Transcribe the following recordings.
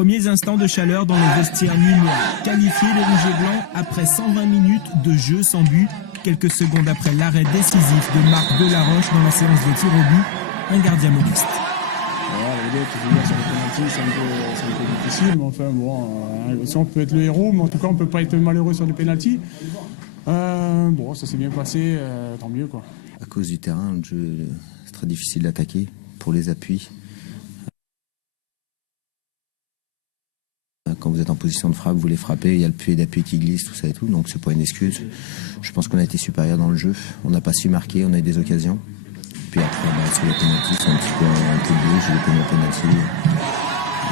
Premiers instants de chaleur dans le vestiaire nîmois. Qualifié les rouges et blancs après 120 minutes de jeu sans but. Quelques secondes après l'arrêt décisif de Marc Delaroche dans la séance de tir au but, un gardien modeste. Sur les pénaltys, c'est un peu difficile, mais enfin bon, si on peut être le héros, mais en tout cas on peut pas être malheureux sur les pénaltys. Bon, ça s'est bien passé, tant mieux quoi. À cause du terrain, le jeu, c'est très difficile d'attaquer pour les appuis. Quand vous êtes en position de frappe, vous les frappez, il y a le pied d'appui qui glisse, tout ça et tout, donc c'est pas une excuse. Je pense qu'on a été supérieur dans le jeu, on n'a pas su marquer, on a eu des occasions. Puis après, sur les pénaltys, c'est un petit peu un coup de bouche, j'ai loupé mon pénalty. Et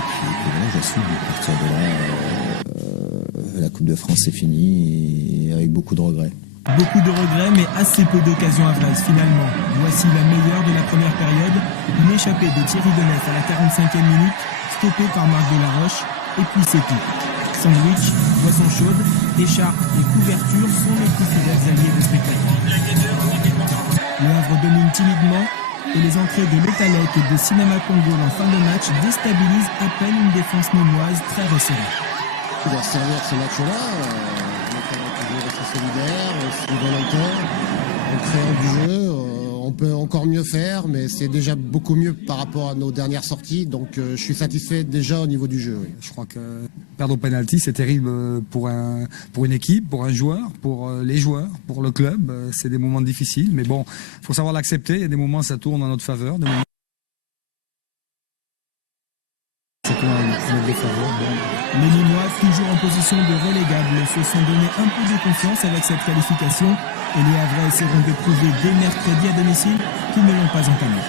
puis voilà, j'assume, à partir de là, la Coupe de France c'est fini, et avec beaucoup de regrets. Beaucoup de regrets, mais assez peu d'occasions à Vraz finalement. Voici la meilleure de la première période, une échappée de Thierry Denef à la 45e minute, stoppée par Marc Delaroche, et puis c'est tout. Sandwich, boisson chaude, écharpe et couverture sont les plus fidèles alliés de spectacle. Le Havre domine timidement et les entrées de Letalek et de Cinema Congo en fin de match déstabilisent à peine une défense nîmoise très resserrée. Il va servir ce match-là, toujours rester solidaire, aussi volontaire, en créant du jeu. On peut encore mieux faire, mais c'est déjà beaucoup mieux par rapport à nos dernières sorties. Donc je suis satisfait déjà au niveau du jeu. Oui. Je crois que perdre au penalty, c'est terrible pour une équipe, pour un joueur, pour les joueurs, pour le club. C'est des moments difficiles, mais bon, il faut savoir l'accepter. Il y a des moments ça tourne en notre faveur, des moments ça tourne en notre défaveur. Les Nîmois, toujours en position de relégable, se sont donné un peu de confiance avec cette qualification et les Havrais essaieront de prouver dès mercredi à domicile qu'ils ne l'ont pas entamé.